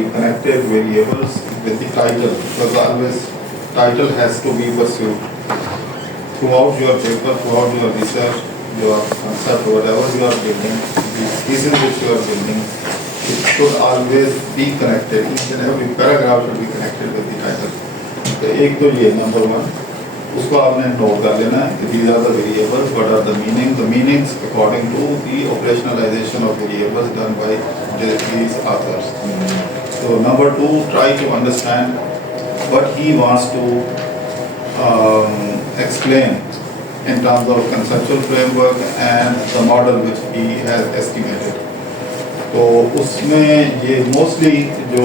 we connected variables with the title, because always title has to be pursued throughout your paper, throughout your research, your concept, whatever you are building, the thesis which you are building, it should always be connected. Each and every paragraph should be connected with the title. तो एक तो ये number one, उसको आपने note कर लेना है. These are the variables. What are the meanings? The meanings according to the operationalization of variables done by these authors. So number two, try to understand what he wants to explain in terms of conceptual framework and the model which he has estimated. तो उसमें ये mostly जो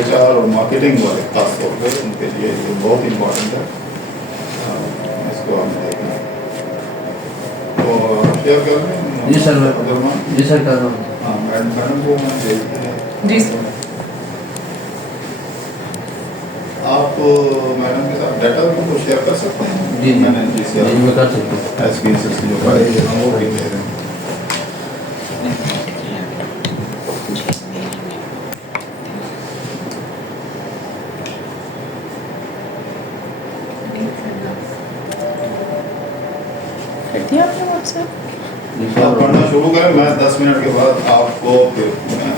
HR और marketing वाले खास तौर पे उनके लिए ये बहुत इम्पोर्टेंट है. इसको हम देखना तो शेयर कर दें. जी सर, जी सर कर रहा हूँ. हाँ मैडम को मैं भेजते हैं. जी सर. आप मैडम के साथ डाटा को शेयर कर सकते हैं. जी मैंने जी जी मैं कर सकता हूँ. SPSS की जो फाइल है हम वो भी दे रहे हैं. आप पढ़ना शुरू करें. मैं 10 मिनट के बाद आपको फिर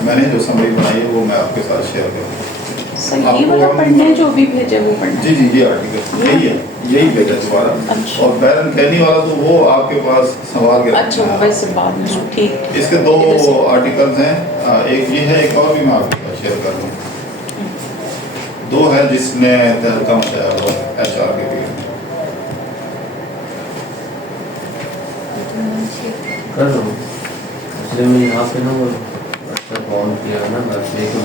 मैंने जो समरी बनाई है वो मैं आपके साथ शेयर करूँगा. सर ये वाला पढ़ना है जो भी भेजे वो पढ़ना है. जी ये आर्टिकल यही है, यही भेजा दोबारा. अच्छा. और बैरन कहनी वाला तो वो आपके पास सवाल के. अच्छा वैसे बाद में ठीक. इसके दो आर्टिकल्स हैं. एक ये है, एक और भी मैं आपके साथ शेयर कर दूँ. दो है जिसने तहलका मचाया हुआ HR के पीरियड में. कर रहा हूँ. इसलिए मैं यहाँ पे ना वो अच्छा ऑन किया ना, बस देख लो.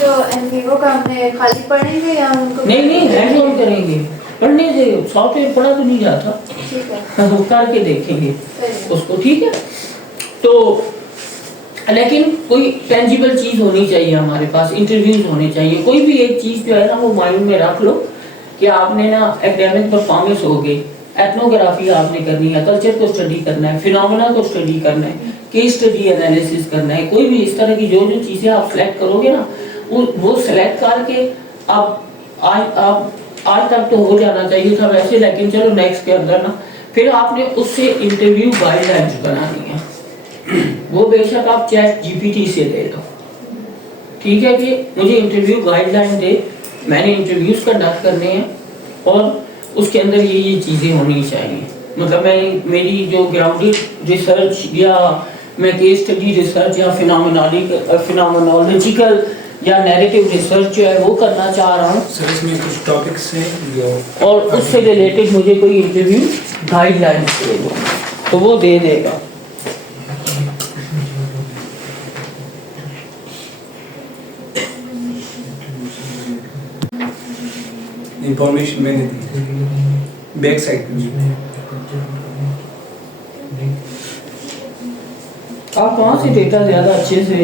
जो एनवीओ का हमने खाली पढ़ेंगे या उनको नहीं हैंड ऑन करेंगे. पढ़ने से सॉफ्टवेयर पढ़ा तो नहीं जाता. ठीक है. वो करके देखेंगे सही. उसको. ठीक है. तो लेकिन कोई टेंजिबल चीज होनी चाहिए हमारे पास. इंटरव्यूज होने चाहिए. कोई भी एक चीज जो है ना वो माइंड में रख लो कि आपने ना एकेडमिक परफॉर्मेंस हो गई, एथनोग्राफी आपने करनी है, कल्चर को स्टडी करना है, फिनोमेना को स्टडी करना है, केस स्टडी एनालिसिस करना है. कोई भी इस तरह की जो चीजें आप सेलेक्ट करोगे ना वो सेलेक्ट करके आप आज तक तो हो जाना चाहिए था वैसे, लेकिन चलो नेक्स्ट के अंदर ना फिर आपने उससे इंटरव्यू गाइडलाइंस बनानी है. वो बेशक आप चैट GPT से ले लो. ठीक है कि मुझे इंटरव्यू गाइडलाइन दे, मैंने इंटरव्यूज कंडक्ट करने हैं और उसके अंदर ये चीज़ें होनी चाहिए. मतलब मेरी जो ग्राउंडेड रिसर्च या मैं केस स्टडी रिसर्च या फिनोमेनोलॉजिकल या नैरेटिव रिसर्च जो है वो करना चाह रहा हूँ सर. इसमें कुछ टॉपिक्स हैं और उससे रिलेटेड मुझे कोई इंटरव्यू गाइडलाइंस दे दो तो वो दे देगा. इंफॉर्मेशन मैंने दी बैक साइड पे. आप वहाँ से डेटा ज़्यादा अच्छे से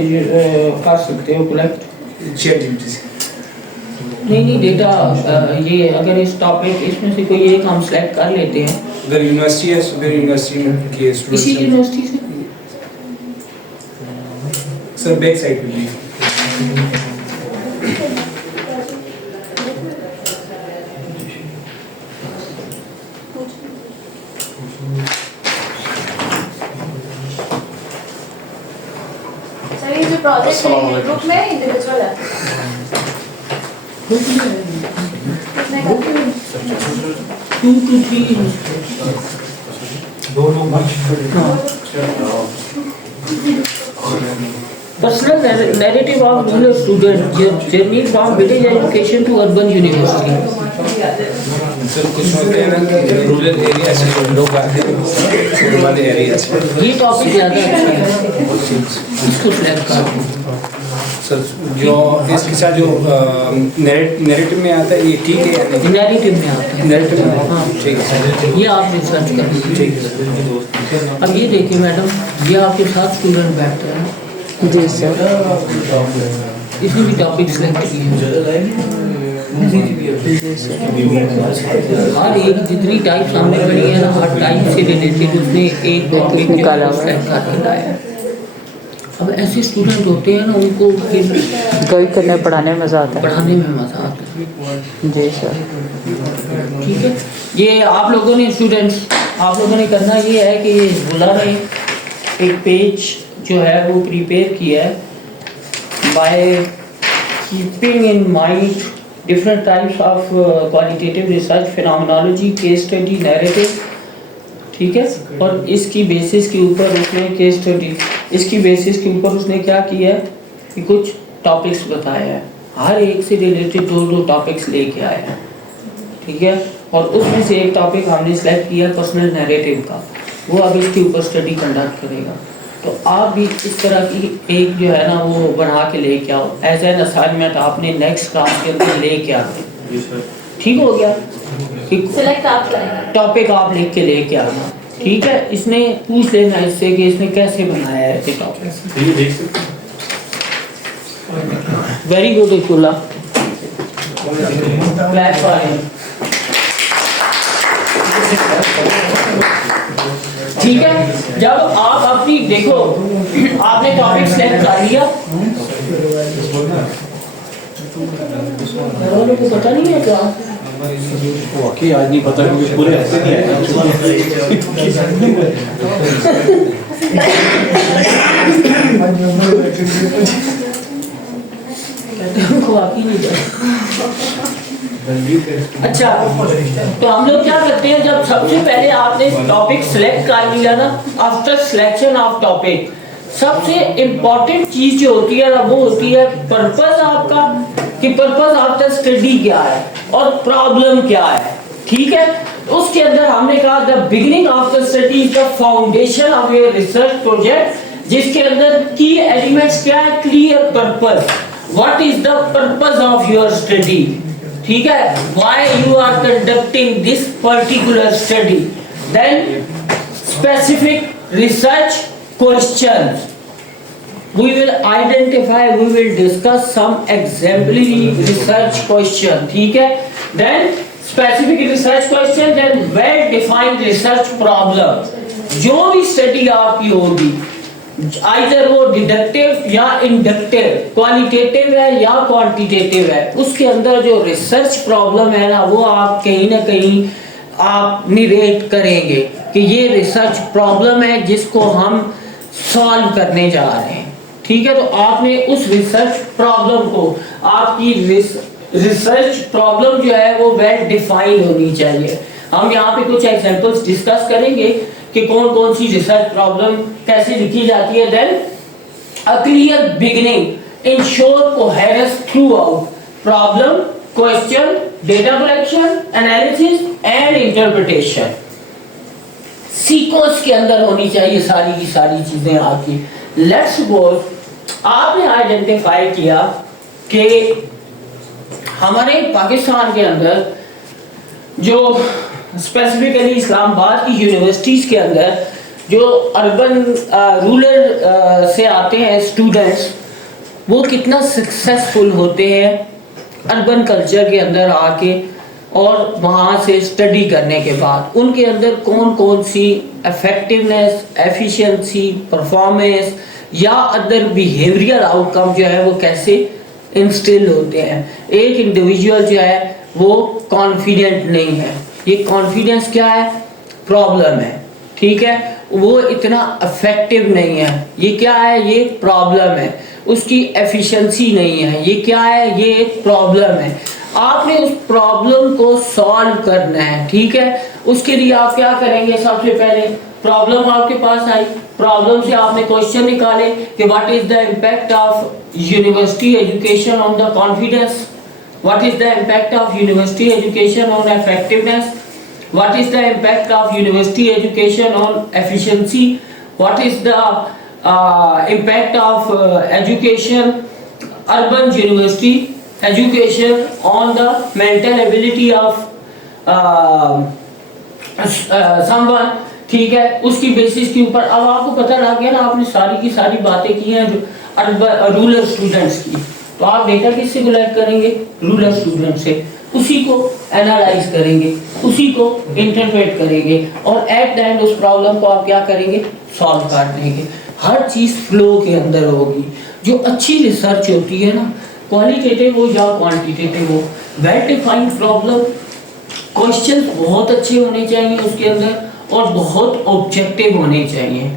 कर सकते हो कलेक्ट. चैट GPT से. नहीं डेटा ये अगर इस टॉपिक इसमें से कोई एक हम सेलेक्ट कर लेते हैं. अगर यूनिवर्सिटी है उधर यूनिवर्सिटी के स्टूडेंट्स. इसी यूनिवर्सिटी से सर बैक साइड पे भी. सर ये जो प्रोजेक्ट है ग्रुप में इंडिविजुअल है. कितने का? 2 to 3 Personal narrative of rural student journey from village education to urban university. Sir कुछ होते हैं ना कि रूरल एरिया से लोग आते हैं अर्बन एरिया से. ये टॉपिक ज़्यादा अच्छा है. इसको सेलेक्ट करो. सर जो इसके साथ जो नैरेटिव में आता है ये ठीक है या नहीं? नैरेटिव में आता है. नैरेटिव में हाँ ठीक है. ये आप रिसर्च करें. ठीक है. अब ये देखिए मैडम, ये आपके साथ स्टूडेंट बैठते हैं. जी सर. इसने भी टॉपिक सेलेक्ट किए हर एक जितनी टाइप सामने पड़ी है ना, हर टाइप से रिलेटेड उसने एक टॉपिक निकाला हुआ है, करके लाया। अब ऐसे स्टूडेंट होते हैं ना, उनको फिर गाइड करने पढ़ाने में मज़ा आता है। पढ़ाने में मज़ा आता है। जी सर। ठीक है, ये आप लोगों ने स्टूडेंट्स, आप लोगों ने करना ये है कि ये हिज़बुल्लाह ने एक पेज जो है वो प्रिपेयर किया है by keeping in mind different types of qualitative research, phenomenology, case study, narrative. ठीक है, और इसकी बेसिस के ऊपर उसने केस स्टडी, इसकी बेसिस के ऊपर उसने क्या किया है कि कुछ टॉपिक्स बताया है, हर एक से रिलेटेड दो टॉपिक्स लेके आया है। ठीक है, और उसमें से एक टॉपिक हमने सेलेक्ट किया पर्सनल नैरेटिव का, वो अब इसके ऊपर स्टडी कंडक्ट करेगा। तो आप भी इस तरह की एक जो है ना वो बना के लेके आओ, एज एन असाइनमेंट आपने नेक्स्ट क्लास के अंदर लेके आना। ठीक हो गया, सिलेक्ट आप करेंगे। टॉपिक आप लिख के लेके आना। ठीक है, इसने पूछ लेना इससे कि इसने कैसे बनाया है ये टॉपिक। वेरी गुड इकुल्ला, क्लैप फॉर हिम। ठीक है, जब आप अपनी देखो आपने टॉपिक सेलेक्ट कर लिया, घरवालों को पता नहीं है क्या वाकई आज नहीं पता क्योंकि पूरे हफ्ते नहीं अच्छा, तो हम लोग क्या करते हैं, जब सबसे पहले आपने टॉपिक सिलेक्ट कर लिया ना, आफ्टर सिलेक्शन ऑफ टॉपिक सबसे इम्पोर्टेंट चीज जो होती है ना वो होती है पर्पस आपका, कि पर्पस ऑफ द स्टडी क्या है और प्रॉब्लम क्या है। ठीक है, उसके अंदर हमने कहा the beginning of the study is the foundation of your research project, जिसके अंदर की एलिमेंट्स क्या है, clear purpose, what is the purpose of your study. ठीक है, why you are conducting this particular study, then specific research questions, we will identify, we will discuss some exemplary research question. ठीक है, then specific research question, then well defined research problem। जो भी study आपकी होगी, either वो deductive या inductive, qualitative है या क्वांटिटेटिव है, उसके अंदर जो रिसर्च प्रॉब्लम है ना वो आप कहीं ना कहीं आप निरेट करेंगे कि ये रिसर्च प्रॉब्लम है जिसको हम सॉल्व करने जा रहे हैं। ठीक है, तो आपने उस रिसर्च प्रॉब्लम को, आपकी रिसर्च प्रॉब्लम जो है वो वेल डिफाइंड होनी चाहिए। हम यहाँ पे कुछ एग्जांपल्स डिस्कस करेंगे कि कौन कौन सी रिसर्च प्रॉब्लम कैसे लिखी जाती है। Then a clear beginning ensure coherence throughout, problem, question, data collection, analysis and interpretation, sequence के अंदर होनी चाहिए सारी की सारी चीजें आपकी। लेट्स सपोज आपने आइडेंटिफाई किया कि हमारे पाकिस्तान के अंदर जो स्पेसिफिकली इस्लामाबाद की यूनिवर्सिटीज के अंदर जो अर्बन रूरल से आते हैं स्टूडेंट्स, वो कितना सक्सेसफुल होते हैं अर्बन कल्चर के अंदर आके, और वहाँ से स्टडी करने के बाद उनके अंदर कौन कौन सी इफेक्टिवनेस, एफिशिएंसी, परफॉर्मेंस या अदर बिहेवियरल आउटकम जो है वो कैसे इंस्टिल होते हैं। एक इंडिविजुअल जो है वो कॉन्फिडेंट नहीं है, ये कॉन्फिडेंस क्या है, प्रॉब्लम है। ठीक है, वो इतना इफेक्टिव नहीं है, ये क्या है, ये प्रॉब्लम है। उसकी एफिशिएंसी नहीं है, ये क्या है, ये एक प्रॉब्लम है। आपने उस प्रॉब्लम को सॉल्व करना है। ठीक है, उसके लिए आप क्या करेंगे, सबसे पहले प्रॉब्लम आपके पास आई, प्रॉब्लम से आपने क्वेश्चन निकाले कि what is the impact of university education on the confidence, what is the impact of university education on effectiveness, what is the impact of university education on efficiency, what is the impact of education, urban university education on the mental ability of someone। ठीक है, उसकी basis के ऊपर अब आपको पता लग गया ना, आपने सारी की सारी बातें की हैं जो रूरल स्टूडेंट्स की। तो आप डेटा किससे कलेक्ट करेंगे? रूरल स्टूडेंट से। उसी को एनालाइज करेंगे, उसी को इंटरप्रेट करेंगे और एट द एंड उस प्रॉब्लम को आप क्या करेंगे? सॉल्व कर देंगे। हर चीज फ्लो के अंदर होगी। जो अच्छी रिसर्च होती है ना, क्वालिटेटिव हो या क्वांटिटेटिव हो, वेल डिफाइंड प्रॉब्लम, क्वेश्चंस बहुत अच्छे होने चाहिए उसके अंदर और बहुत ऑब्जेक्टिव होने चाहिए।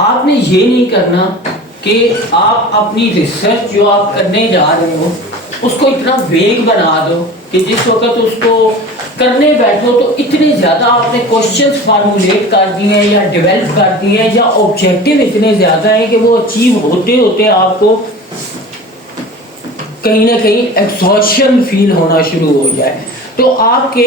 आपने ये नहीं करना कि आप अपनी रिसर्च जो आप करने जा रहे हो उसको इतना वेग बना दो कि जिस वक्त उसको करने बैठो तो इतने ज़्यादा आपने क्वेश्चंस फार्मूलेट कर दिए हैं या डेवलप कर दिए हैं या ऑब्जेक्टिव इतने ज़्यादा हैं कि वो अचीव होते होते आपको कहीं ना कहीं एग्जॉशन फील होना शुरू हो जाए। तो आपके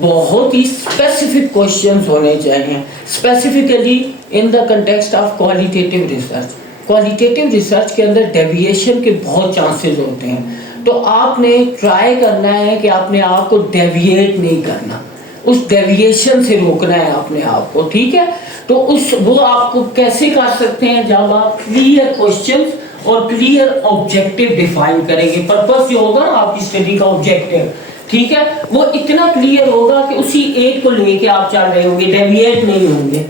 बहुत ही स्पेसिफिक क्वेश्चंस होने चाहिए, specifically in the context of qualitative research. Qualitative research के अंदर डेविएशन के बहुत चांसेस होते हैं, तो आपने ट्राई करना है कि आपने आप को डेविएट नहीं करना, उस डेविएशन से रोकना है अपने आप को, ठीक है। तो वो आपको कैसे कर सकते हैं? जब आप क्लियर क्वेश्चंस और क्लियर ऑब्जेक्टिव डिफाइन करेंगे। पर्पस जो होगा ना आपकी स्टडी का ऑब्जेक्टिव, ठीक है, वो इतना क्लियर होगा कि उसी एक को लेके आप चल रहे होंगे, डेविएट नहीं होंगे।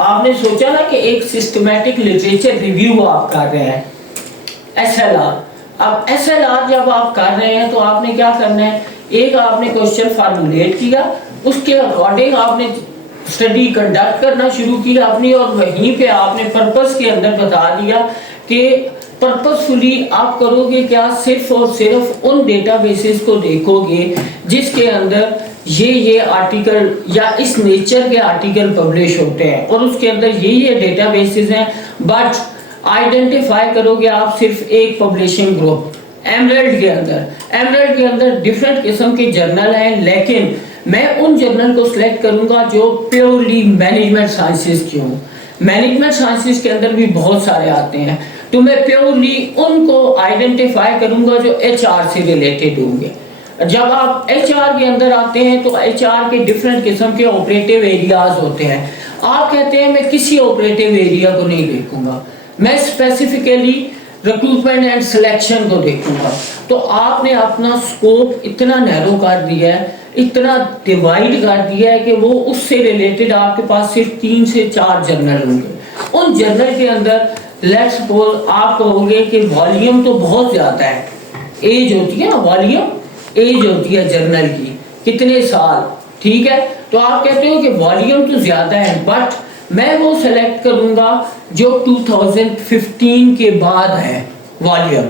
आपने सोचा ना कि एक सिस्टमैटिक लिटरेचर रिव्यू आप कर रहे हैं, SLR। अब SLR जब आप कर रहे हैं तो आपने क्या करना है? एक आपने क्वेश्चन फार्मूलेट किया, उसके अकॉर्डिंग आपने स्टडी कंडक्ट करना शुरू किया अपनी, और वहीं पे आपने पर्पस के अंदर बता दिया कि पर्पसफुली आप करोगे क्या? सिर्फ और सिर्फ उन डेटाबेसेस को देखोगे जिसके अंदर ये आर्टिकल या इस नेचर के आर्टिकल पब्लिश होते हैं और उसके अंदर ये डेटाबेसेस हैं। बट आइडेंटिफाई करोगे आप सिर्फ एक पब्लिशिंग ग्रुप। एमरल्ड के अंदर डिफरेंट किस्म के जर्नल हैं, लेकिन मैं उन जर्नल को सिलेक्ट करूंगा जो प्योरली मैनेजमेंट साइंसेस की हों। मैनेजमेंट साइंसेस के अंदर भी बहुत सारे आते हैं, तो मैं प्योरली उनको आइडेंटिफाई करूंगा जो HR से रिलेटेड होंगे। जब आप HR के अंदर आते हैं तो HR के डिफरेंट किस्म के ऑपरेटिव एरियाज होते हैं। आप कहते हैं मैं किसी ऑपरेटिव एरिया को नहीं देखूंगा, मैं स्पेसिफिकली रिक्रूटमेंट एंड सिलेक्शन को देखूंगा। तो आपने अपना स्कोप इतना नैरो कर दिया है, इतना डिवाइड कर दिया है कि वो उससे रिलेटेड आपके पास सिर्फ 3 से 4 जर्नल होंगे। उन जर्नल के अंदर लेट्स सपोज आप कहोगे कि वॉल्यूम तो बहुत ज्यादा है, एज होती है ना, वॉल्यूम एज होती है जर्नल की, कितने साल, ठीक है। तो आप कहते हो कि वॉल्यूम तो ज्यादा है, बट मैं वो सेलेक्ट करूंगा जो 2015 के बाद है। वॉल्यूम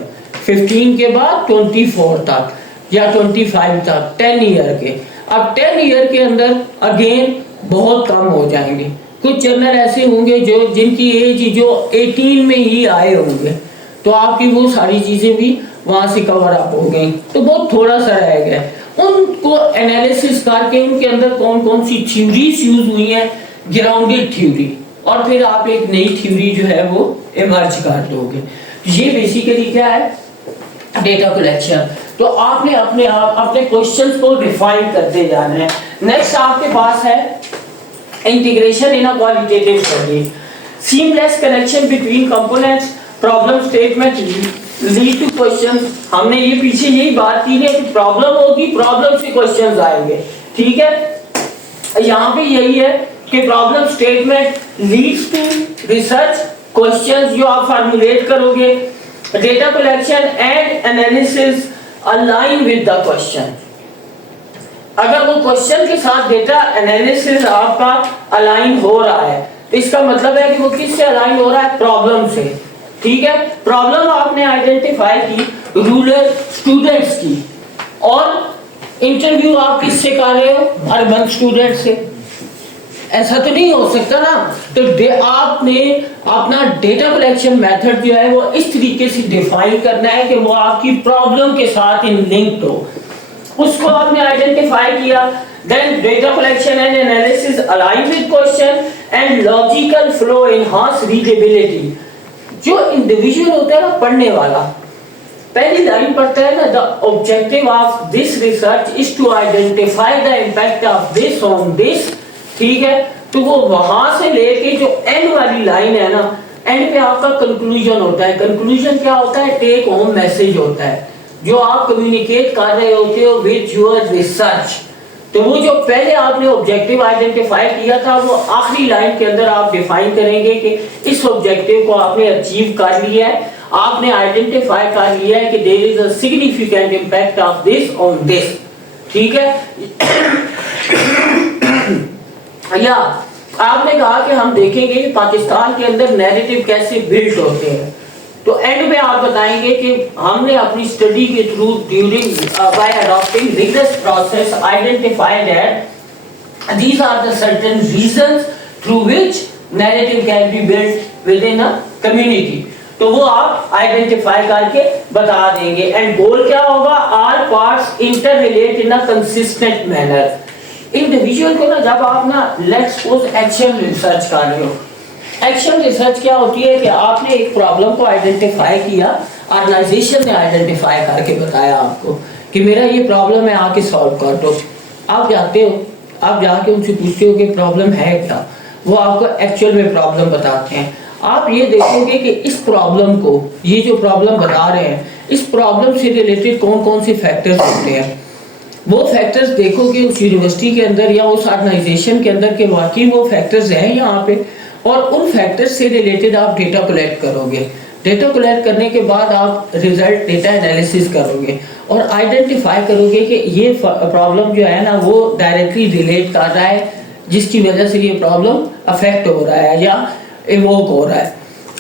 15 के बाद 24 तक या 25 तक, 10 ईयर के। अब 10 ईयर के अंदर अगेन बहुत कम हो जाएंगे। कुछ जर्नल ऐसे होंगे जो जिनकी एज जो 18 में ही आए होंगे, तो आपकी वो सारी चीजें भी वहां से कवर अप हो गई, तो बहुत थोड़ा सा रह गया। उनको एनालिसिस करके उनके अंदर कौन कौन सी थ्योरीज यूज हुई हैं, ग्राउंडेड थ्योरी, और फिर आप एक नई थ्योरी जो है वो इमर्ज कर दोगे। ये बेसिकली क्या है? Data collection. तो आपने अपने क्वेश्चंस को डिफाइन करते जाना है। नेक्स्ट आपके पास है integration in a qualitative study, seamless connection between components, problem statement lead two questions. हमने ये पीछे यही बात की है कि प्रॉब्लम होगी, प्रॉब्लम से क्वेश्चंस आएंगे, ठीक है। यहाँ पे यही है कि problem statement leads to research questions जो आप फार्मुलेट करोगे, data collection and analysis align with the question. अगर वो क्वेश्चन के साथ डेटा एनालिसिस आपका अलाइन हो रहा है तो इसका मतलब है कि वो किससे अलाइन हो रहा है? प्रॉब्लम से, ठीक है। प्रॉब्लम आपने आइडेंटिफाई की रूरल स्टूडेंट्स की, और इंटरव्यू आप किससे कर रहे हो? अर्बन स्टूडेंट से। ऐसा तो नहीं हो सकता ना। तो आपने अपना डेटा कलेक्शन मेथड जो है वो इस तरीके से डिफाइन करना है कि वो आपकी प्रॉब्लम के साथ इन लिंक्ड हो। उसको आपने आइडेंटिफाई किया, then data collection and analysis align with question and logical flow enhance readability. जो इंडिविजुअल होता है ना, पढ़ने वाला, पहली लाइन पढ़ता है ना, the objective of this research is to identify the impact of this on this, ठीक है। तो वो वहां से लेके जो एंड वाली लाइन है ना, एंड पे आपका कंक्लूजन होता है। कंक्लूजन क्या होता है? टेक होम मैसेज होता है जो आप कम्युनिकेट कर रहे होते हो विद योर रिसर्च। तो वो जो पहले आपने ऑब्जेक्टिव आइडेंटिफाई किया था वो आखिरी लाइन के अंदर आप डिफाइन करेंगे कि इस ऑब्जेक्टिव को आपने अचीव कर लिया है, आपने आइडेंटिफाई कर लिया है कि there is a significant impact of this on this. ठीक है। या आपने कहा कि हम देखेंगे कि पाकिस्तान के अंदर नैरेटिव कैसे बिल्ड होते हैं, तो एंड में आप बताएंगे कि हमने अपनी स्टडी के through during bye adopting rigorous process identify that these are the certain reasons through which narrative can be built within a community। तो वो आप आइडेंटिफाई करके बता देंगे। एंड गोल क्या होगा? all parts interrelate in a consistent manner। Individual को ना जब आप ना लेट्स सपोज एक्शन रिसर्च कर रहे हो, एक्शन रिसर्च क्या होती है कि आपने एक प्रॉब्लम को आइडेंटिफाई किया, ऑर्गेनाइजेशन ने आइडेंटिफाई करके बताया आपको कि मेरा ये प्रॉब्लम है, आके सॉल्व कर दो। आप जाते हो, आप जाके उनसे पूछते हो कि प्रॉब्लम है क्या, वो आपको एक्चुअल में प्रॉब्लम बताते हैं। आप ये देखोगे कि इस प्रॉब्लम को, ये जो प्रॉब्लम बता रहे हैं, इस प्रॉब्लम से रिलेटेड कौन कौन से फैक्टर्स होते हैं, वो फैक्टर्स देखोगे उस यूनिवर्सिटी के अंदर या उस ऑर्गेनाइजेशन के अंदर के वाकई वो फैक्टर्स हैं यहाँ पे, और उन फैक्टर्स से रिलेटेड आप डेटा कलेक्ट करोगे। डेटा कलेक्ट करने के बाद आप रिजल्ट डेटा एनालिसिस करोगे और आइडेंटिफाई करोगे कि ये प्रॉब्लम जो है ना वो डायरेक्टली रिलेट कर रहा है, जिसकी वजह से ये प्रॉब्लम अफेक्ट हो रहा है या इवोक हो रहा है।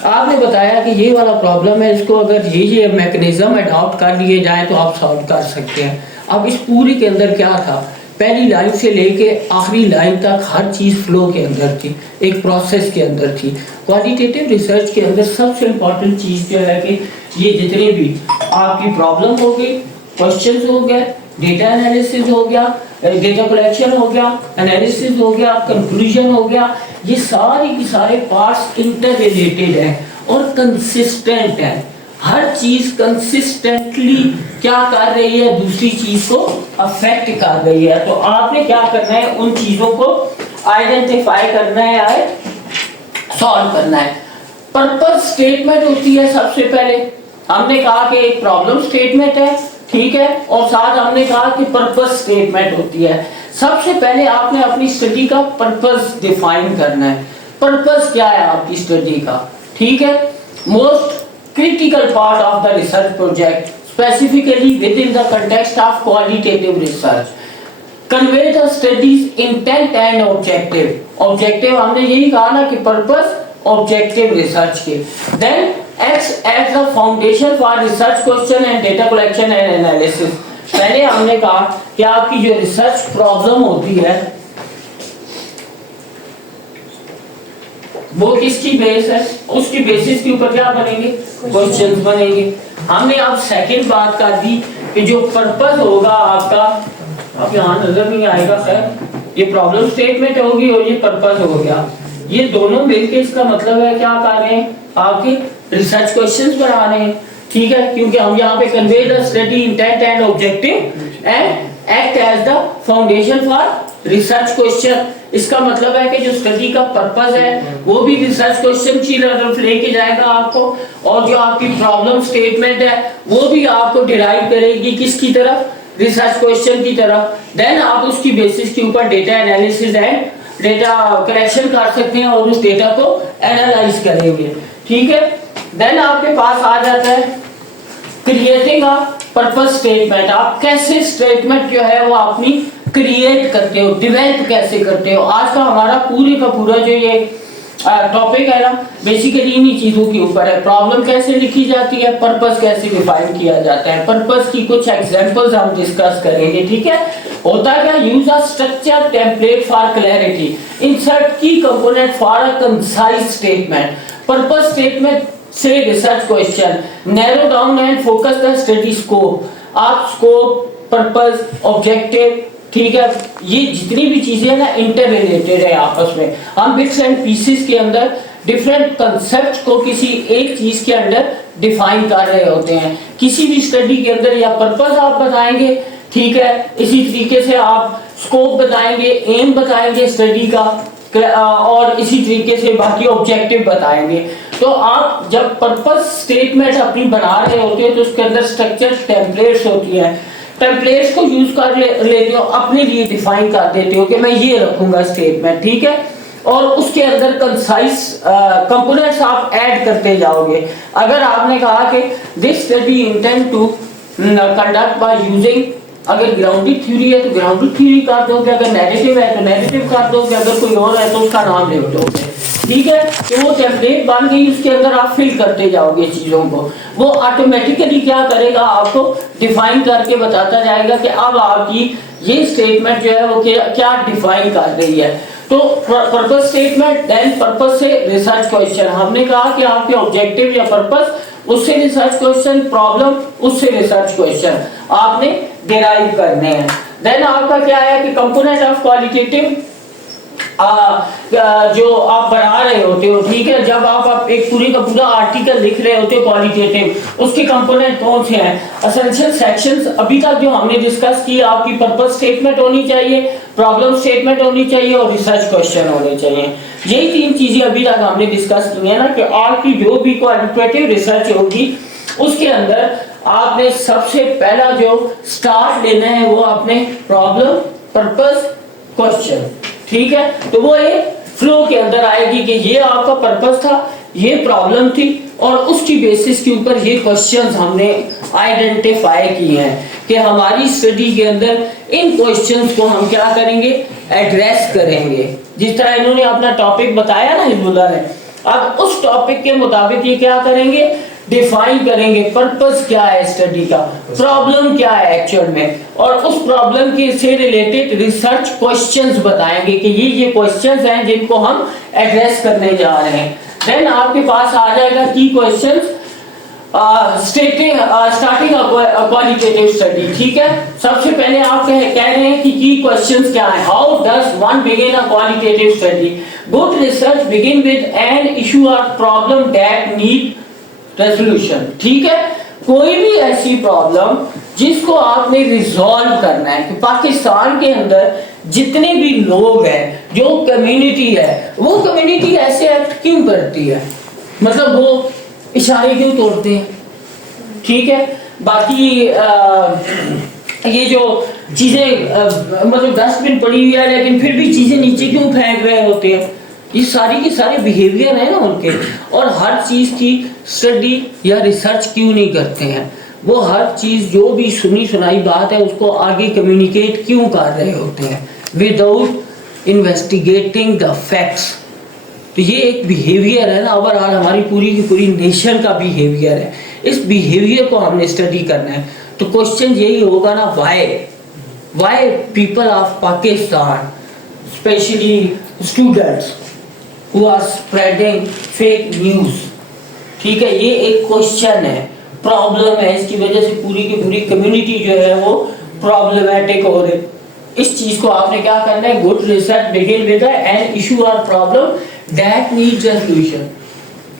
आपने बताया कि ये वाला प्रॉब्लम है, इसको अगर ये मैकेनिज्म अडॉप्ट कर लिए जाए तो आप सॉल्व कर सकते हैं। अब इस पूरी के अंदर क्या था, पहली लाइन से लेके आखिरी लाइन तक हर चीज़ फ्लो के अंदर थी, एक प्रोसेस के अंदर थी। क्वालिटेटिव रिसर्च के अंदर सबसे इम्पॉर्टेंट चीज़ जो है कि ये जितने भी आपकी प्रॉब्लम हो गई, क्वेश्चंस हो गया, डेटा एनालिसिस हो गया, डेटा कलेक्शन हो गया, एनालिसिस हो गया, कंक्लूजन हो गया, ये सारे के सारे पार्ट्स इंटर रिलेटेड हैं और कंसिस्टेंट हैं। हर चीज कंसिस्टेंटली क्या कर रही है, दूसरी चीज को अफेक्ट कर रही है। तो आपने क्या करना है, उन चीजों को आइडेंटिफाई करना है, सॉल्व करना है। पर्पस स्टेटमेंट होती है सबसे पहले, हमने कहा कि एक प्रॉब्लम स्टेटमेंट है, ठीक है, और साथ हमने कहा कि पर्पस स्टेटमेंट होती है। सबसे पहले आपने अपनी स्टडी का पर्पस डिफाइन करना है। पर्पस क्या है आपकी स्टडी का, ठीक है। Most critical part of the research project, specifically within the context of qualitative research, convey the study's intent and objective। objective हमने यही कहा ना कि purpose objective research के, then acts as the foundation for research question and data collection and analysis। पहले हमने कहा कि आपकी जो research problem होती है वो किसकी बेस है, उसकी बेसिस के ऊपर क्या बनेंगे, क्वेश्चंस बनेंगे। हमने अब सेकंड बात कर दी कि जो पर्पस होगा आपका, अब यहाँ नजर नहीं आएगा, खैर ये प्रॉब्लम स्टेटमेंट होगी और ये पर्पस हो गया, ये दोनों मिलके इसका मतलब है क्या कर रहे हैं, आपके रिसर्च क्वेश्चंस बना रहे हैं, ठीक है। क्योंकि हम यहाँ पे convey the study intent and objective and act as the foundation for research question. इसका मतलब है कि जो स्टडी का पर्पस है वो भी रिसर्च क्वेश्चन की तरफ लेके जाएगा आपको, और जो आपकी प्रॉब्लम स्टेटमेंट है वो भी आपको डिराइव करेगी किसकी तरफ, रिसर्च क्वेश्चन की तरफ। देन आप उसकी बेसिस के ऊपर data analysis and data collection कर सकते हैं और उस डेटा को एनालाइज करेंगे, ठीक है। देन आपके पास आ जाता है क्रिएटिंग अ पर्पस स्टेटमेंट। आप कैसे स्टेटमेंट जो है वो अपनी क्रिएट करते हो, डिवेल्प कैसे करते हो। आज का हमारा पूरे का पूरा जो ये टॉपिक है ना, बेसिकली इन्हीं चीजों के ऊपर है। प्रॉब्लम कैसे लिखी जाती है, पर्पस कैसे डिफाइन किया जाता है, पर्पस की कुछ एग्जांपल्स हम डिस्कस करेंगे, ठीक है। होता क्या, use a structure template for clarity, insert key component for a concise statement. Purpose statement से research question, narrow down and focus the study scope. आप स्कोप, पर्पस, ऑब्जेक्टिव, ठीक है, ये जितनी भी चीजें ना इंटर रिलेटेड है आपस में। हम बिट्स एंड पीसेस के अंदर डिफरेंट कंसेप्ट को किसी एक चीज के अंदर डिफाइन कर रहे होते हैं। किसी भी स्टडी के अंदर या पर्पस आप बताएंगे, ठीक है, इसी तरीके से आप स्कोप बताएंगे, एम बताएंगे स्टडी का, और इसी तरीके से बाकी ऑब्जेक्टिव बताएंगे। तो आप जब पर्पस स्टेटमेंट अपनी बना रहे होते हो तो उसके अंदर स्ट्रक्चर टेम्पलेट्स होती है, टेम्पलेट्स को यूज कर लेते हो, अपने लिए डिफाइन कर देते हो कि मैं ये रखूंगा स्टेटमेंट, ठीक है, और उसके अंदर कंसाइज कंपोनेंट्स आप ऐड करते जाओगे। अगर आपने कहा कि this study intend to conduct by using, अगर ग्राउंडेड थ्योरी है तो ग्राउंडेड थ्योरी कर दोगे, अगर नैरेटिव है तो नैरेटिव कर दोगे, अगर कोई और है तो उसका नाम लिख दोगे, ठीक है। तो वो टेम्पलेट बन गई, उसके अंदर आप फिल करते जाओगे चीजों को, वो ऑटोमेटिकली क्या करेगा, आपको डिफाइन करके बताता जाएगा कि अब आपकी ये स्टेटमेंट जो है वो क्या डिफाइन कर रही है। तो पर्पस स्टेटमेंट, देन पर्पस से रिसर्च क्वेश्चन, हमने कहा कि आपके ऑब्जेक्टिव या पर्पस, उससे रिसर्च क्वेश्चन, प्रॉब्लम, उससे रिसर्च क्वेश्चन आपने डिराइव करने हैं। देन आपका क्या है कि कंपोनेंट ऑफ क्वालिटेटिव जो आप बना रहे होते हो, ठीक है, जब आप एक पूरी का पूरा आर्टिकल लिख रहे होते हो क्वालिटेटिव, उसके कंपोनेंट कौन से हैं, एसेंशियल सेक्शंस अभी तक जो हमने डिस्कस किया, आपकी पर्पस स्टेटमेंट होनी चाहिए, प्रॉब्लम स्टेटमेंट होनी चाहिए और रिसर्च क्वेश्चन होने चाहिए। यही तीन चीजें अभी तक हमने डिस्कस की है ना, कि आपकी जो भी क्वालिटेटिव रिसर्च होगी उसके अंदर आपने सबसे पहला जो स्टार्ट लेना है वो आपने प्रॉब्लम, पर्पस, क्वेश्चन, ठीक है। तो वो एक फ्लो के अंदर आएगी कि ये आपका पर्पस था, ये प्रॉब्लम थी, और उसकी बेसिस के ऊपर ये क्वेश्चंस हमने आइडेंटिफाई किए हैं कि हमारी स्टडी के अंदर इन क्वेश्चंस को हम क्या करेंगे, एड्रेस करेंगे। जिस तरह इन्होंने अपना टॉपिक बताया ना हिजबुल्लाह ने, अब उस टॉपिक के मुताबिक ये क्या करेंगे, डिफाइन करेंगे पर्पस क्या है स्टडी का, प्रॉब्लम क्या है एक्चुअल में, और उस प्रॉब्लम के से रिलेटेड रिसर्च क्वेश्चंस बताएंगे कि ये क्वेश्चंस हैं जिनको हम एड्रेस करने जा रहे हैं। देन आपके पास आ जाएगा की क्वेश्चंस, स्टार्टिंग क्वालिटेटिव स्टडी, ठीक है। सबसे पहले आप कह रहे हैं कि की क्वेश्चंस क्या है, how does one begin a qualitative study, good research begin with an issue और प्रॉब्लम दैट नीड रेजोल्यूशन, ठीक है। कोई भी ऐसी प्रॉब्लम जिसको आपने रिजॉल्व करना है, कि पाकिस्तान के अंदर जितने भी लोग हैं, जो कम्युनिटी है, वो कम्युनिटी ऐसे एक्ट क्यों करती है, मतलब वो इशारे क्यों तोड़ते हैं, ठीक है। बाकी ये जो चीजें मतलब डस्टबिन पड़ी हुई है लेकिन फिर भी चीजें नीचे क्यों फेंक रहे होते हैं, ये सारी की सारे बिहेवियर है ना उनके, और हर चीज की स्टडी या रिसर्च क्यों नहीं करते हैं, वो हर चीज जो भी सुनी सुनाई बात है उसको आगे कम्युनिकेट क्यों कर रहे होते हैं विदाउट इन्वेस्टिगेटिंग द फैक्ट्स। तो ये एक बिहेवियर है ना, ओवरऑल हमारी पूरी की पूरी नेशन का बिहेवियर है, इस बिहेवियर को हमने स्टडी करना है। तो क्वेश्चन यही होगा ना, why people of Pakistan specially students who are spreading fake news, ठीक है, ये एक क्वेश्चन है, प्रॉब्लम है, इसकी वजह से पूरी की पूरी कम्युनिटी जो है वो प्रॉब्लमेटिक हो रही। इस चीज को आपने क्या करना है, good research begin with an issue और प्रॉब्लम दैट नीड्स रेजोल्यूशन,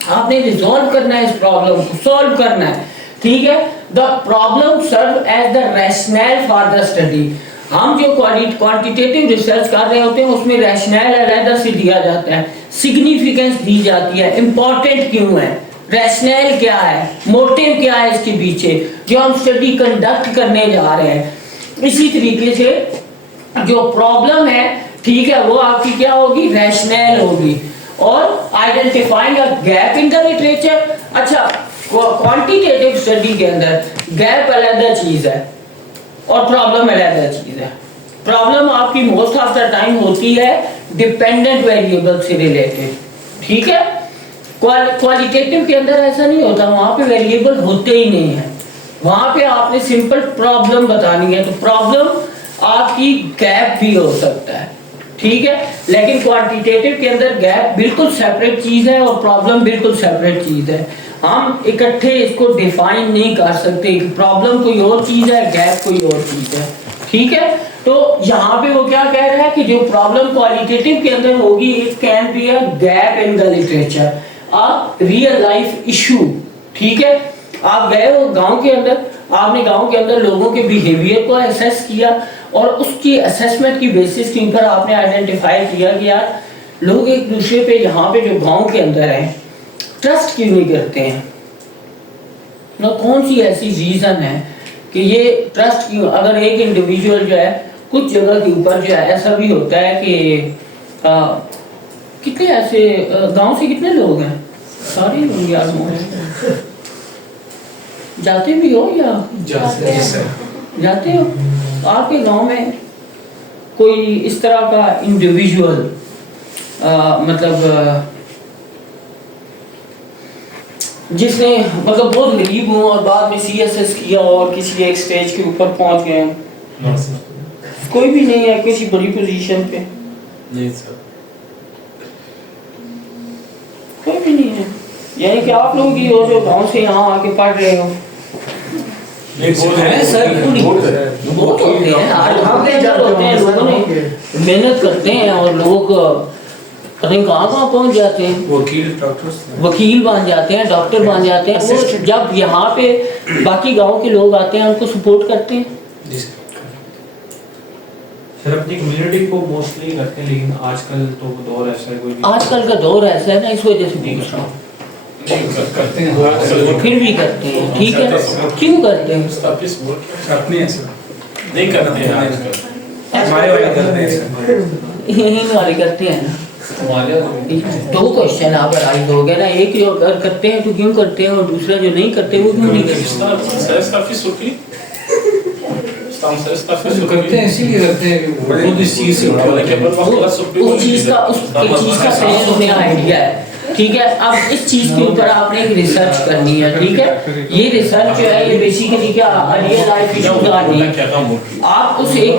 आपने रिजॉल्व करना है, इस प्रॉब्लम को सॉल्व करना है, ठीक है। The problem serve as the rationale for the study, हम जो क्वांटिटेटिव रिसर्च कर रहे होते हैं उसमें रैशनल अलग से दिया जाता है, सिग्निफिकेंस दी जाती है, इंपॉर्टेंट क्यों है, रैशनल क्या है, मोटिव क्या है इसके पीछे, जो हम स्टडी कंडक्ट करने जा रहे हैं। इसी तरीके से जो प्रॉब्लम है, ठीक है, वो आपकी क्या होगी, रैशनल होगी, और identifying a gap in the literature. अच्छा, क्वांटिटेटिव स्टडी के अंदर गैप अलग चीज है और प्रॉब्लम अलग चीज है। प्रॉब्लम आपकी मोस्ट ऑफ द टाइम होती है डिपेंडेंट वेरिएबल से रिलेटेड, ठीक है। क्वालिटेटिव के अंदर ऐसा नहीं होता, वहां पे वेरिएबल होते ही नहीं है, वहां पे आपने सिंपल प्रॉब्लम बतानी है, तो प्रॉब्लम आपकी गैप भी हो सकता है, ठीक है। लेकिन क्वांटिटेटिव के अंदर गैप बिल्कुल सेपरेट चीज है और प्रॉब्लम बिल्कुल सेपरेट चीज है, हम इकट्ठे इसको डिफाइन नहीं कर सकते, प्रॉब्लम कोई और चीज है, गैप कोई और चीज है, ठीक है। तो यहाँ पे वो क्या कह रहा है कि जो प्रॉब्लम क्वालिटेटिव के अंदर होगी, it can be a gap in the literature, a real life issue, ठीक है। आप गए हो गांव के अंदर, आपने गांव के अंदर लोगों के बिहेवियर को असेस किया और उसकी असेसमेंट की बेसिस के ऊपर आपने आइडेंटिफाई किया कि यार लोग एक दूसरे पे, यहाँ पे जो गांव के अंदर है, ट्रस्ट क्यों नहीं करते हैं ना? कौन सी ऐसी रीज़न है कि ये ट्रस्ट क्यों? अगर एक इंडिविजुअल जो है कुछ जगह के ऊपर जो है, ऐसा भी होता है कि कितने ऐसे गांव से कितने लोग हैं? सारे लोग यार जाते भी हो या जाते हो? आपके गांव में कोई इस तरह का इंडिविजुअल मतलब जिसने मतलब बहुत गरीब हो और बाद में CSS किया और किसी एक स्टेज के ऊपर पहुंच गए हो? कोई भी नहीं है किसी बड़ी पोजीशन पे? नहीं सर, कोई भी नहीं है। यानी कि आप लोग ही हो जो गांव से यहाँ आके पढ़ रहे हो? है सर, बहुत होते हैं, होते हैं, लोगों ने मेहनत करते हैं और लोग पता नहीं कहाँ पहुँच जाते हैं। वकील बन जाते हैं, डॉक्टर बन जाते हैं। वो जब यहाँ पे बाकी गांव के लोग आते हैं उनको सपोर्ट करते हैं। सर अपनी कम्युनिटी को मोस्टली करते हैं, लेकिन आजकल तो दौर ऐसा है, कोई आजकल का दौर ऐसा है ना, इस वजह से पूछ रहा हूँ। करते हैं, फिर भी करते हैं, ठीक है? क्यों करते हैं? अपने नहीं करते हैं आजकल, हमारे वाले करते हैं, यही वाले करते हैं ना। दो क्वेश्चन आप राइज हो गए ना, एक जो अगर करते हैं तो क्यों करते हैं और दूसरा जो नहीं करते वो क्यों नहीं करते? करते हैं इसीलिए करते हैं खुद इस चीज से उस चीज का सही उन्हें आइडिया है, ठीक है? अब इस चीज के ऊपर आपने एक रिसर्च करनी है, ठीक है? ये रिसर्च जो है ये बेसिकली क्या रियल लाइफ इशू का नहीं है, आप उस एक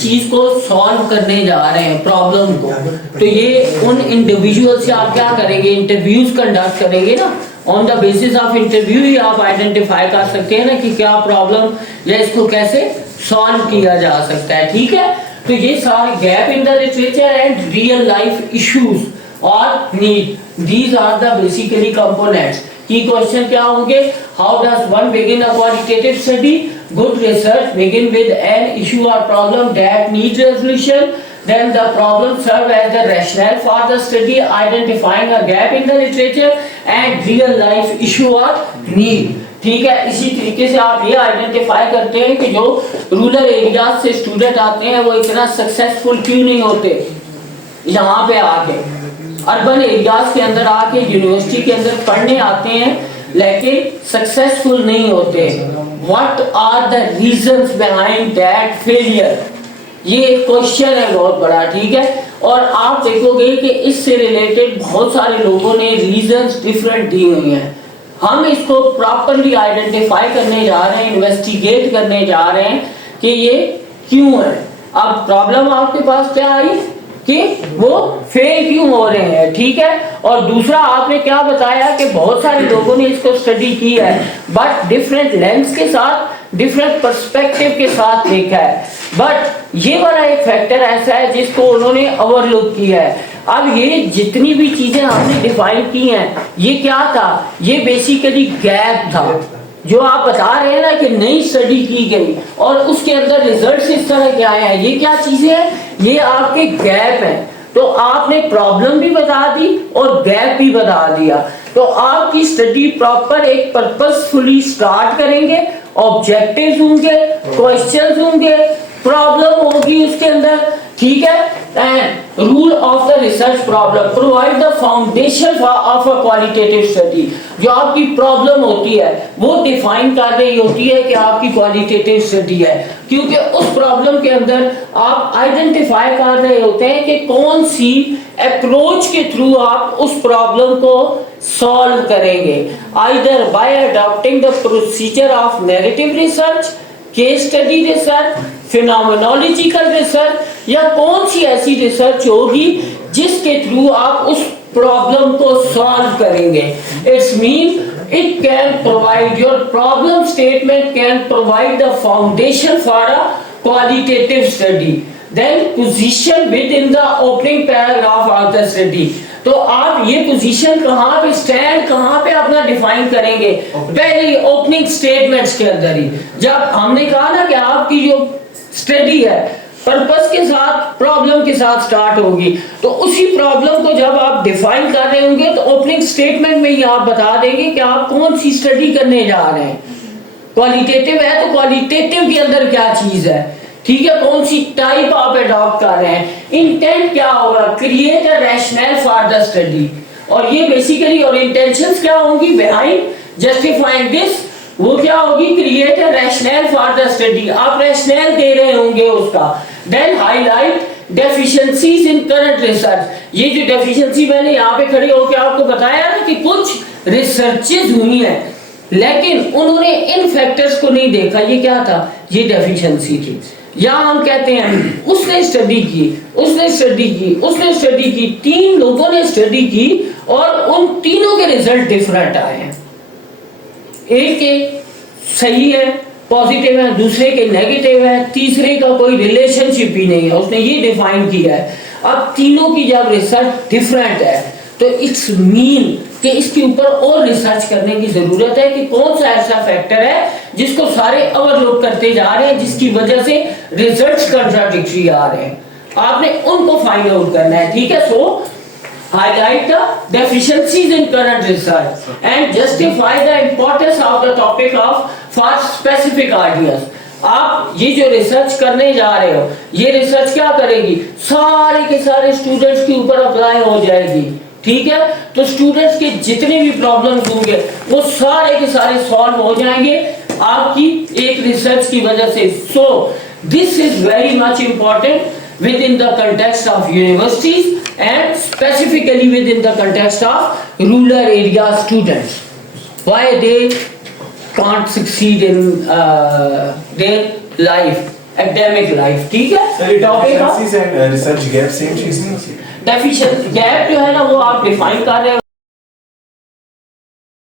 चीज को सॉल्व करने जा रहे हैं, प्रॉब्लम को। तो ये उन इंडिविजुअल से आप क्या करेंगे? इंटरव्यूज कंडक्ट करेंगे ना। On the basis of interview ही आप आइडेंटिफाई कर सकते हैं ना कि क्या प्रॉब्लम या इसको कैसे सॉल्व किया जा सकता है, ठीक है? तो ये सारे gap in the literature and real life issues और need, these are the basically components. Key question क्या होंगे? How does one begin a quantitative study? Good research begin with an issue or problem that needs resolution. Then the problem serve as the rationale for the study, identifying a gap in the literature and real life issue or need. ठीक है? इसी तरीके से आप ये identify करते हैं कि जो रूरल एरियाज से स्टूडेंट आते हैं वो इतना सक्सेसफुल क्यों नहीं होते यहाँ पे आके। अर्बन एरियाज के अंदर आके यूनिवर्सिटी के अंदर पढ़ने आते हैं लेकिन सक्सेसफुल नहीं होते। What are the reasons behind that failure? ये एक क्वेश्चन है बहुत बड़ा, ठीक है? और आप देखोगे कि इससे रिलेटेड बहुत सारे लोगों ने रीजंस डिफरेंट दी हुई हैं। हम इसको प्रॉपरली आइडेंटिफाई करने जा रहे हैं, इन्वेस्टिगेट करने जा रहे हैं कि ये क्यों है। अब प्रॉब्लम आपके पास क्या आई कि वो फेल क्यों हो रहे हैं, ठीक है? और दूसरा आपने क्या बताया कि बहुत सारे लोगों ने इसको स्टडी की है बट डिफरेंट लेंस के साथ, डिफरेंट पर्सपेक्टिव के साथ देखा है। बट ये वाला एक फैक्टर ऐसा है जिसको उन्होंने ओवरलुक किया है। अब ये जितनी भी चीजें हमने डिफाइन की हैं, ये क्या था? ये बेसिकली गैप था जो आप बता रहे हैं ना कि नई स्टडी की गई और उसके अंदर रिजल्ट्स इस तरह के आए हैं। ये क्या चीजें हैं? ये आपके गैप हैं। तो आपने प्रॉब्लम भी बता दी और गैप भी बता दिया। तो आपकी स्टडी प्रॉपर एक पर्पसफुली स्टार्ट करेंगे, ऑब्जेक्टिव्स होंगे, क्वेश्चंस होंगे, प्रॉब्लम होगी उसके अंदर, ठीक है? And rule of the research problem provide the foundation of a qualitative study. जो आपकी प्रॉब्लम होती है वो डिफाइन कर रही होती है कि आपकी क्वालिटेटिव स्टडी है, क्योंकि उस प्रॉब्लम के अंदर आप आइडेंटिफाई कर रहे होते हैं कि कौन सी अप्रोच के थ्रू आप उस प्रॉब्लम को सॉल्व करेंगे, either by adopting the procedure of narrative research, case study research, phenomenological research, या कौन सी ऐसी रिसर्च होगी जिसके थ्रू आप उस प्रॉब्लम को सॉल्व करेंगे। It's mean it can provide your problem statement can provide the foundation for a qualitative study, then position within the opening paragraph of the study। तो आप ये पोजीशन कहाँ पे, स्टैंड कहाँ पे अपना डिफाइन करेंगे? पहले ओपनिंग स्टेटमेंट्स के अंदर ही। जब हमने कहा ना कि आपकी जो स्टडी है पर्पस के साथ, प्रॉब्लम के साथ स्टार्ट होगी। तो उसी प्रॉब्लम को जब आप डिफाइन कर रहे होंगे तो ओपनिंग स्टेटमेंट में ही आप बता देंगे कि आप कौन सी स्टडी करने जा रहे हैं। क्वालिटेटिव है तो क्वालिटेटिव के अंदर क्या चीज है, ठीक है, कौन सी टाइप आप अडॉप्ट कर रहे हैं। इंटेंट क्या होगा, create a rationale for the study, और ये बेसिकली, और इंटेंशंस क्या होंगी बिहाइंड जस्टिफाइंग दिस, वो क्या होगी, create a rationale for the study, आप रैशनल दे रहे होंगे उसका। Then highlight deficiencies in current research, ये जो डेफिशिएंसी मैंने यहाँ पे खड़े होकर आपको बताया ना कि कुछ रिसर्चेज हुई है लेकिन उन्होंने इन फैक्टर्स को नहीं देखा, ये क्या था, ये डेफिशिएंसी थी। या हम कहते हैं उसने स्टडी की, उसने स्टडी की, उसने स्टडी की, तीन लोगों ने स्टडी की और उन तीनों के रिजल्ट डिफरेंट आए हैं। एक के सही है, पॉजिटिव है, दूसरे के नेगेटिव है, तीसरे का कोई रिलेशनशिप ही नहीं है, उसने ये डिफाइन किया है। अब तीनों की जब रिसर्च डिफरेंट है तो इट्स मीन कि इसके ऊपर और रिसर्च करने की जरूरत है कि कौन सा ऐसा फैक्टर है जिसको सारे ओवरलुक करते जा रहे हैं, जिसकी वजह से रिजल्ट्स कंट्राडिक्टरी आ रहे हैं। आपने उनको फाइंड आउट करना है, ठीक है। सो highlight the deficiencies in current research and justify the importance of the topic of for specific ideas। आप ये जो रिसर्च करने जा रहे हो, ये रिसर्च क्या करेगी, सारे के सारे स्टूडेंट्स के ऊपर अप्लाई हो जाएगी, ठीक है। तो स्टूडेंट्स के जितने भी प्रॉब्लम्स होंगे वो सारे के सारे सॉल्व हो जाएंगे आपकी एक रिसर्च की वजह से। So this is very much important within the context of universities and specifically within the context of rural area students, why they can't succeed in their life, academic life, ठीक है। Topic of research gap same चीज नहीं, deficiency gap जो है ना वो आप define कर रहे हो।